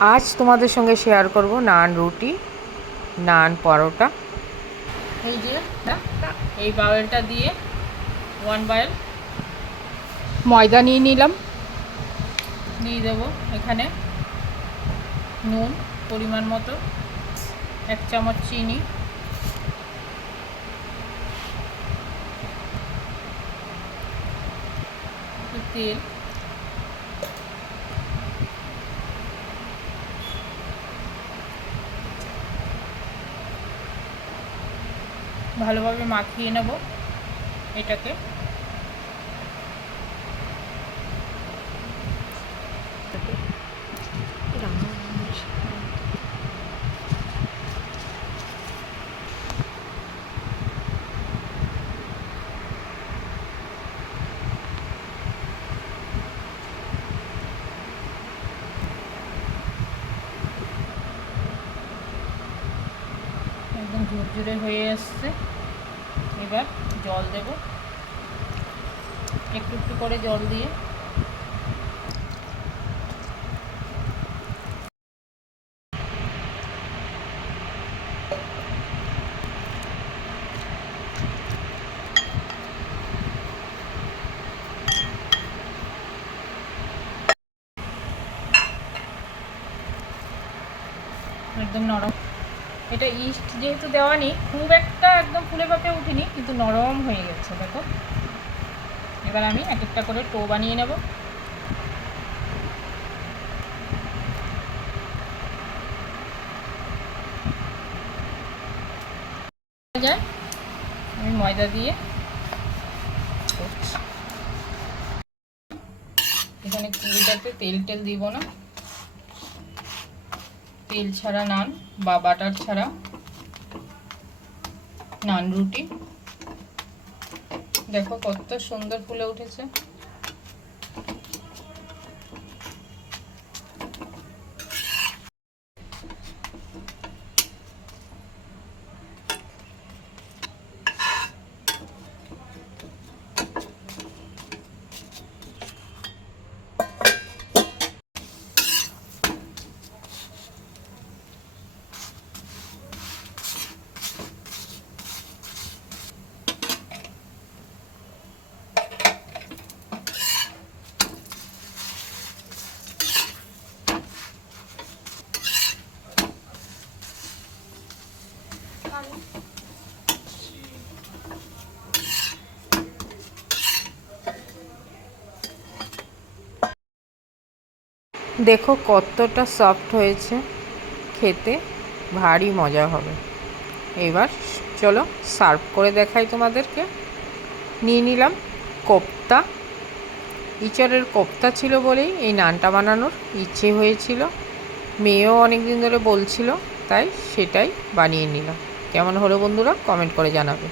আজ তোমাদের সঙ্গে শেয়ার করব নান রুটি নান পরোটা। এই যে এই বাউলটা দিয়ে ওয়ান বাউল ময়দা নিয়ে নিলাম। দিয়ে দেবো এখানে নুন পরিমাণ মতো এক চামচ চিনি। তেল। ভালোভাবে মাখিয়ে নেব এটাকে। একদম ঝুরঝুরে হয়ে আসছে এবার জল দেব। একটু একটু করে জল দিয়ে। একদম নরম এটা ইস্ট যেহেতু দেওয়া নেই, খুব একটা একদম ফুলে ভাপে উঠিনি, কিন্তু নরম হয়ে গেছে, দেখো। এবার আমি এক একটা করে টো বানিয়ে নেব। যায় আমি ময়দা দিয়ে এখানে কুড়িটাতে তেল টেল দিব না। তেল ছাড়া নান বা বাটার ছাড়া নান রুটি। দেখো কত সুন্দর ফুলে উঠেছে। দেখো কতটা সফট হয়েছে। খেতে ভারী মজা হবে। এবার চলো সার্ভ করে দেখাই তোমাদেরকে। নিয়ে নিলাম কোপ্তা। ইচড়ের কোপ্তা ছিল বলেই এই নানটা বানানোর ইচ্ছে হয়েছিল। মেয়েও অনেক দিন ধরে বলছিল, তাই সেটাই বানিয়ে নিলাম। কেমন হলো বন্ধুরা? কমেন্ট করে জানাবে।